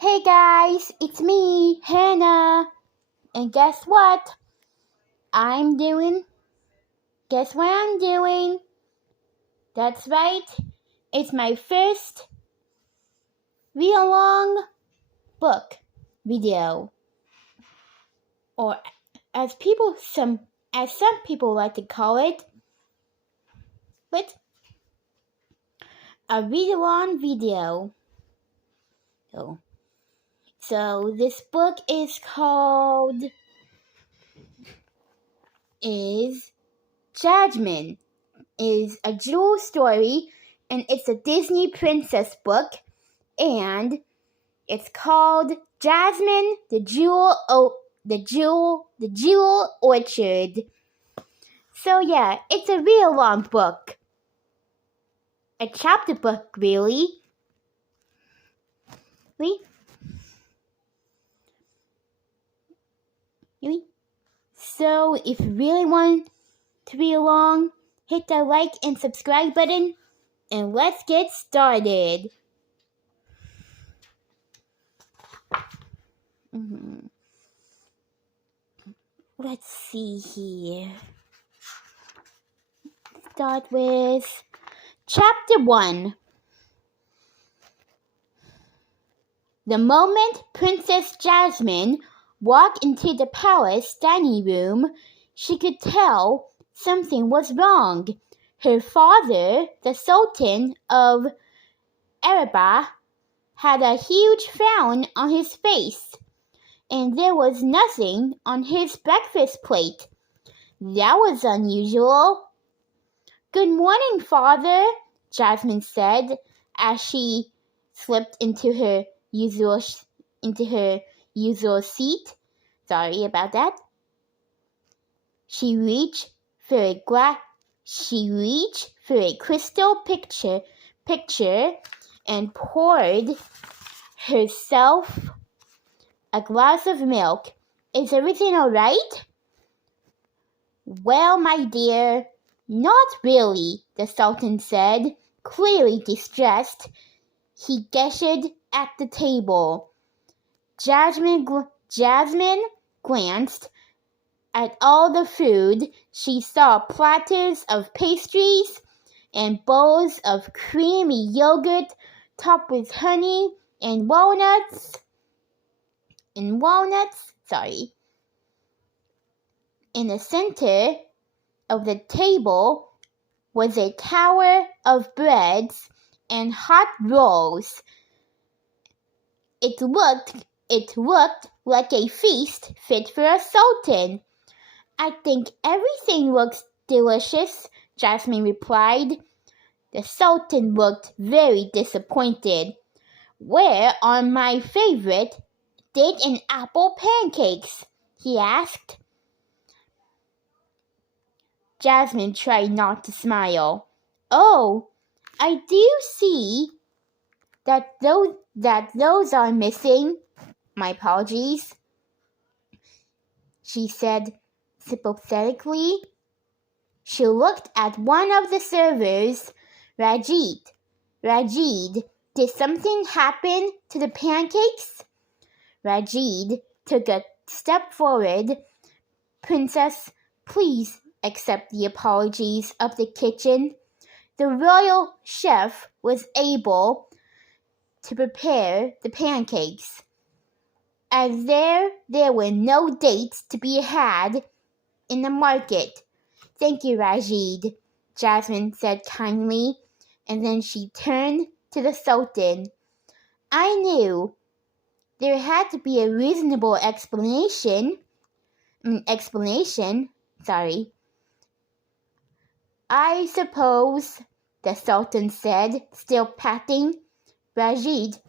Hey guys, it's me, Hannah. And guess what? Guess what I'm doing? That's right. It's my first real long book video. Or as some people like to call it, but a read-along video. So this book is called Jasmine. Is a jewel story, and it's a Disney princess book, and it's called Jasmine, the Jewel Orchard. So yeah, it's a real long book. A chapter book, really. So if you really want to read along, hit the like and subscribe button, and let's get started. Let's see here. Start with Chapter 1. The moment Princess Jasmine walked into the palace dining room, she could tell something was wrong. Her father, the Sultan of Arabia, had a huge frown on his face, and there was nothing on his breakfast plate. That was unusual. "Good morning, Father," Jasmine said as she slipped into her usual seat. Sorry about that. She reached for a crystal pitcher and poured herself a glass of milk. "Is everything all right?" "Well, my dear, not really," the Sultan said, clearly distressed. He gestured at the table. Jasmine glanced at all the food. She saw platters of pastries and bowls of creamy yogurt topped with honey and walnuts. In the center of the table was a tower of breads and hot rolls. It looked like a feast fit for a sultan. "I think everything looks delicious," Jasmine replied. The Sultan looked very disappointed. "Where are my favorite date and apple pancakes?" he asked. Jasmine tried not to smile. "Oh, I do see that those are missing. My apologies," she said sympathetically. She looked at one of the servers, Rajid. "Rajid, did something happen to the pancakes?" Rajid took a step forward. "Princess, please accept the apologies of the kitchen. The royal chef was able to prepare the pancakes, as there were no dates to be had in the market." "Thank you, Rajid," Jasmine said kindly, and then she turned to the Sultan. "I knew there had to be a reasonable explanation. "I suppose," the Sultan said, still patting. "Rajid,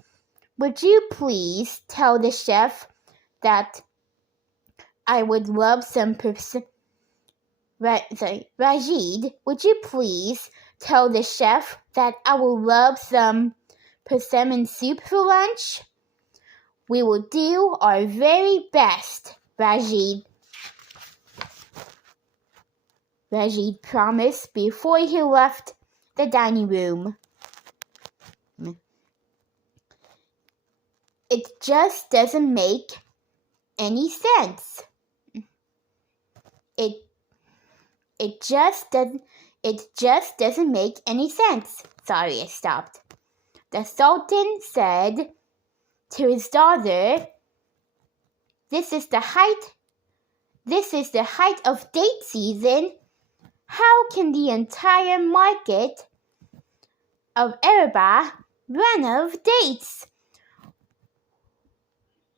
would you please tell the chef that I would love some Rajid, would you please tell the chef that I will love some persimmon soup for lunch?" "We will do our very best, Rajid," Rajid promised before he left the dining room. It just doesn't make any sense. It just doesn't make any sense. Sorry, I stopped. The Sultan said to his daughter, This is the height of date season. How can the entire market of Araba run out of dates?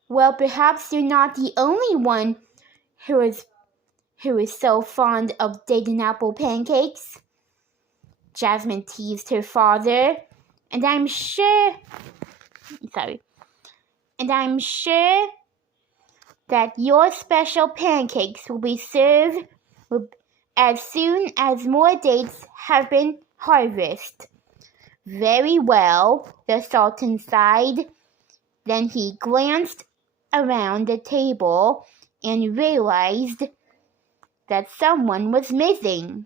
Well, perhaps you're not the only one who is so fond of date and apple pancakes. Jasmine teased her father, and I'm sure that your special pancakes will be served as soon as more dates have been harvested. Very well, the Sultan sighed. Then he glanced around the table and realized that someone was missing.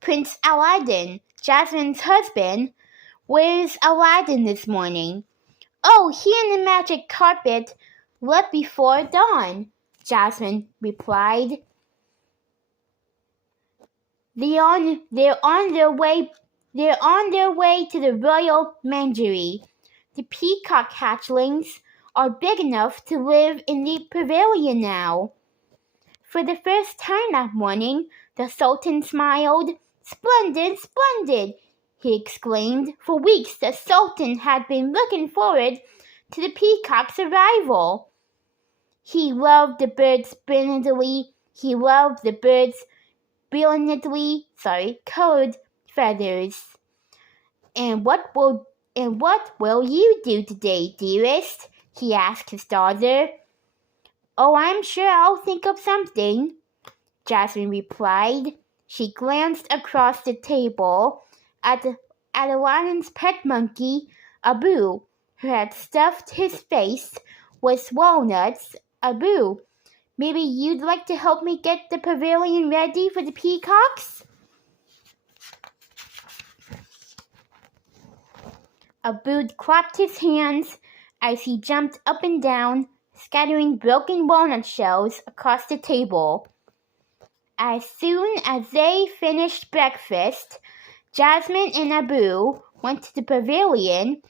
Prince Aladdin, Jasmine's husband. Where's Aladdin this morning? Oh, he and the magic carpet left before dawn, Jasmine replied. They're on their way to the royal menagerie. The peacock hatchlings are big enough to live in the pavilion now. For the first time that morning, the Sultan smiled. Splendid, splendid, he exclaimed. For weeks, the Sultan had been looking forward to the peacock's arrival. He loved the birds brilliantly colored feathers. And what will you do today, dearest? He asked his daughter. Oh, I'm sure I'll think of something, Jasmine replied. She glanced across the table at Aladdin's pet monkey, Abu, who had stuffed his face with walnuts. Abu, maybe you'd like to help me get the pavilion ready for the peacocks? Abu clapped his hands as he jumped up and down, scattering broken walnut shells across the table. As soon as they finished breakfast, Jasmine and Abu went to the pavilion.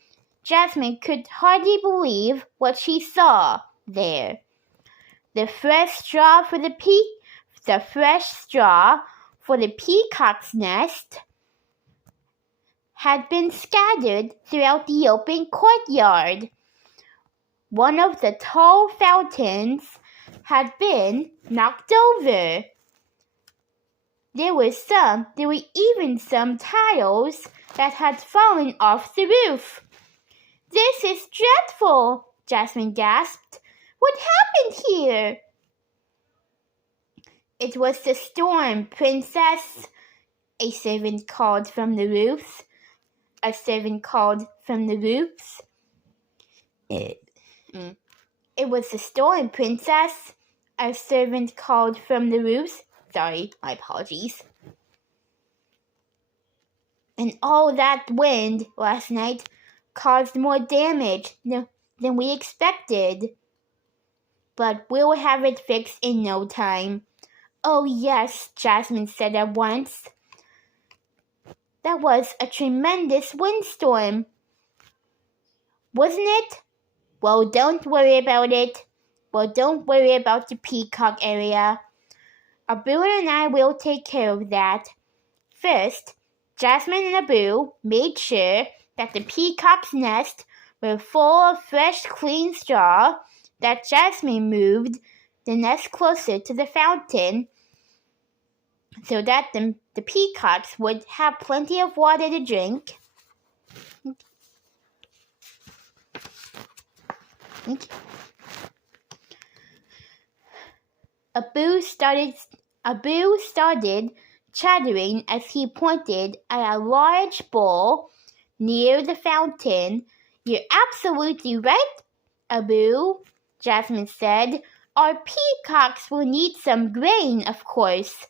Jasmine could hardly believe what she saw there. The fresh straw for the peacock's nest had been scattered throughout the open courtyard. One of the tall fountains had been knocked over. There were even some tiles that had fallen off the roof. This is dreadful, Jasmine gasped. What happened here? It was the storm, Princess, a servant called from the roofs. It was the storm, Princess, a servant called from the roofs. Sorry, my apologies. And all that wind last night caused more damage than we expected. But we'll have it fixed in no time. Oh yes, Jasmine said at once. That was a tremendous windstorm, wasn't it? Well, don't worry about it. Don't worry about the peacock area. Abu and I will take care of that. First, Jasmine and Abu made sure that the peacock's nest were full of fresh, clean straw. That Jasmine moved the nest closer to the fountain so that the peacocks would have plenty of water to drink. Abu started chattering as he pointed at a large bowl near the fountain. You're absolutely right, Abu, Jasmine said. Our peacocks will need some grain, of course.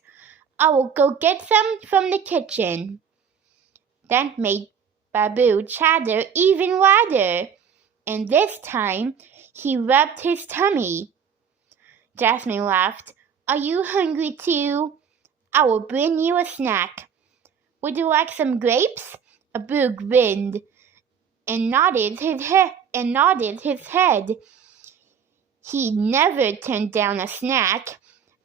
I will go get some from the kitchen. That made Babu chattered even louder, and this time he rubbed his tummy. Jasmine laughed. Are you hungry too? I will bring you a snack. Would you like some grapes? Abu grinned and nodded his head. He never turned down a snack.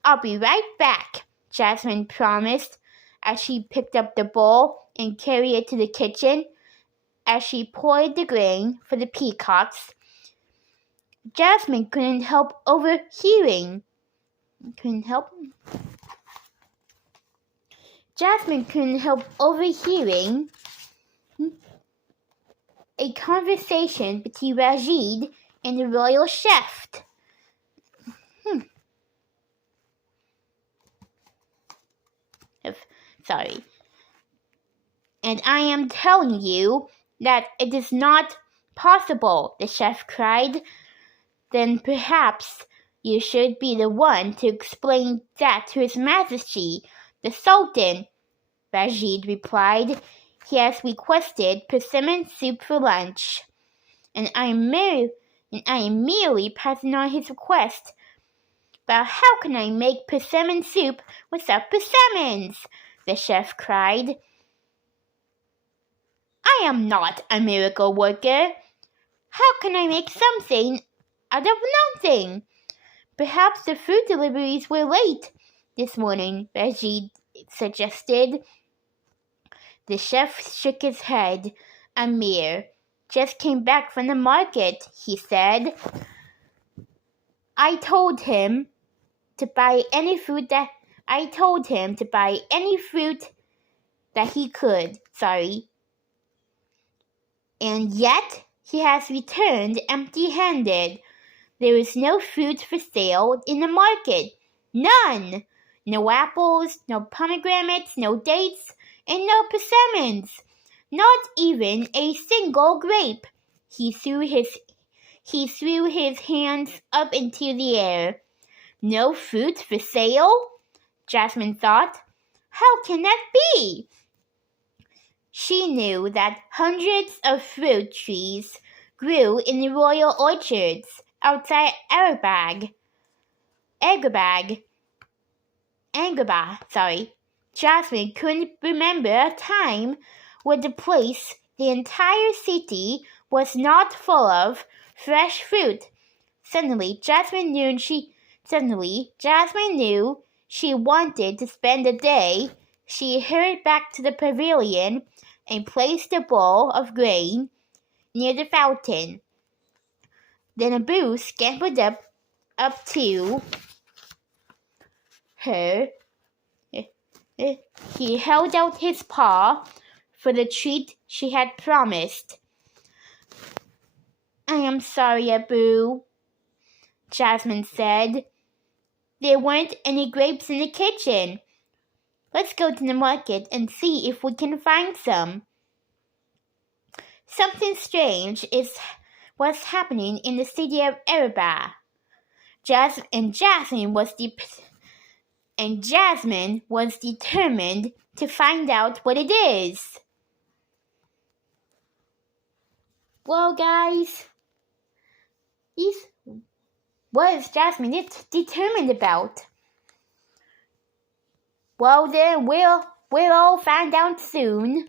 I'll be right back, Jasmine promised as she picked up the bowl and carried it to the kitchen. As she poured the grain for the peacocks, Jasmine couldn't help overhearing a conversation between Rajid and the royal chef. Sorry. And I am telling you that it is not possible, the chef cried. Then perhaps you should be the one to explain that to His Majesty, the Sultan, Rajid replied. He has requested persimmon soup for lunch, and I am merely passing on his request. But how can I make persimmon soup without persimmons? The chef cried. I am not a miracle worker. How can I make something out of nothing? Perhaps the food deliveries were late this morning, Rajid suggested. The chef shook his head. Amir just came back from the market, he said. I told him to buy any fruit that he could. And yet he has returned empty-handed. There is no fruit for sale in the market. None! No apples, no pomegranates, no dates, and no persimmons. Not even a single grape. He threw his hands up into the air. No fruit for sale? Jasmine thought. How can that be? She knew that hundreds of fruit trees grew in the royal orchards outside Agrabah. Jasmine couldn't remember a time when the entire city was not full of fresh fruit. Suddenly, Jasmine knew she wanted to spend the day. She hurried back to the pavilion and placed the bowl of grain near the fountain. Then Abu scampered up to her. He held out his paw for the treat she had promised. I am sorry, Abu, Jasmine said. There weren't any grapes in the kitchen. Let's go to the market and see if we can find some. Something strange was happening in the city of Agrabah. Jasmine was determined to find out what it is. Well, guys, what is Jasmine determined about? Well, then we'll all find out soon.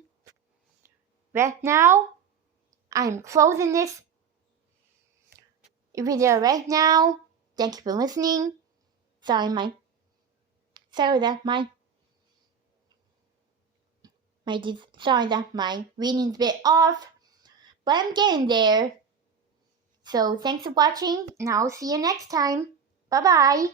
Right now, I'm closing this video right now. Thank you for listening. Sorry that my reading's a bit off, but I'm getting there. So thanks for watching, and I'll see you next time. Bye-bye.